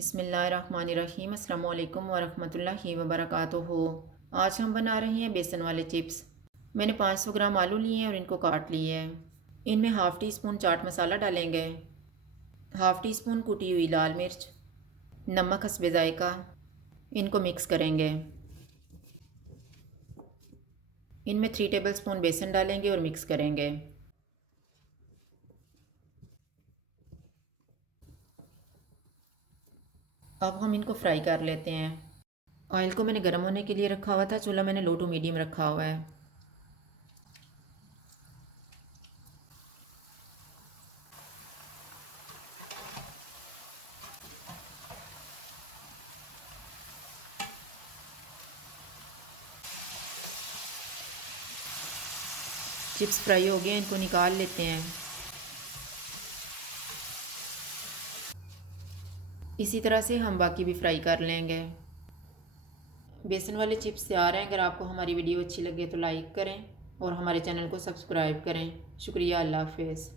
बिस्मिल्लाहिर्रहमानिर्रहीम अस्सलाम वालेकुम वरहमतुल्लाहि वबरकातुहू। आज हम बना रहे हैं बेसन वाले चिप्स। मैंने 500 ग्राम आलू लिए हैं और इनको काट लिए है। इनमें half tea spoon chaat masala डालेंगे, हाफ़ टी स्पून कुटी हुई लाल मिर्च, नमक हस्बे ज़ायका। इनको मिक्स करेंगे। इनमें 3 टेबल स्पून बेसन डालेंगे और मिक्स करेंगे। अब हम इनको फ्राई कर लेते हैं। ऑयल को मैंने गर्म होने के लिए रखा हुआ था। चूल्हा मैंने लो टू मीडियम रखा हुआ है। चिप्स फ्राई हो गए, इनको निकाल लेते हैं। इसी तरह से हम बाकी भी फ्राई कर लेंगे। बेसन वाले चिप्स तैयार हैं। अगर आपको हमारी वीडियो अच्छी लगे तो लाइक करें और हमारे चैनल को सब्सक्राइब करें। शुक्रिया। अल्लाह हाफ़िज़।